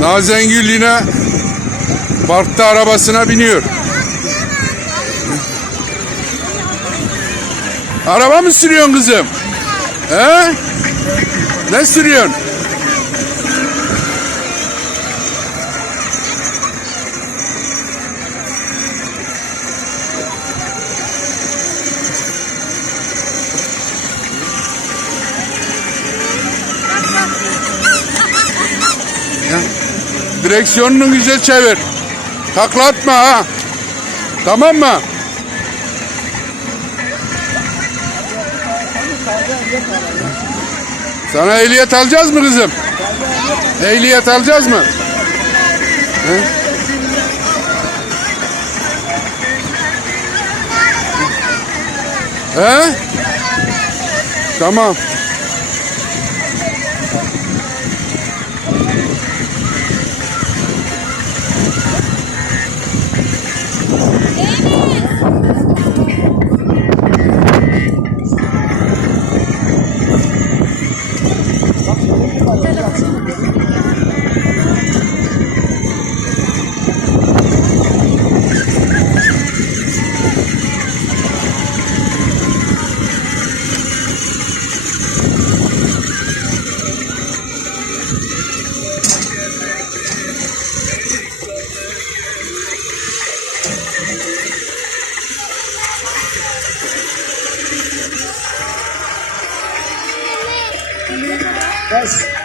Nazengül yine parkta arabasına biniyor. Araba mı sürüyorsun kızım? He? Ne sürüyorsun? Ya, Direksiyonunu güzel çevir. Taklatma ha. Tamam mı? Sana ehliyet alacağız mı kızım? Ehliyet alacağız mı? He? He? Tamam. Yes.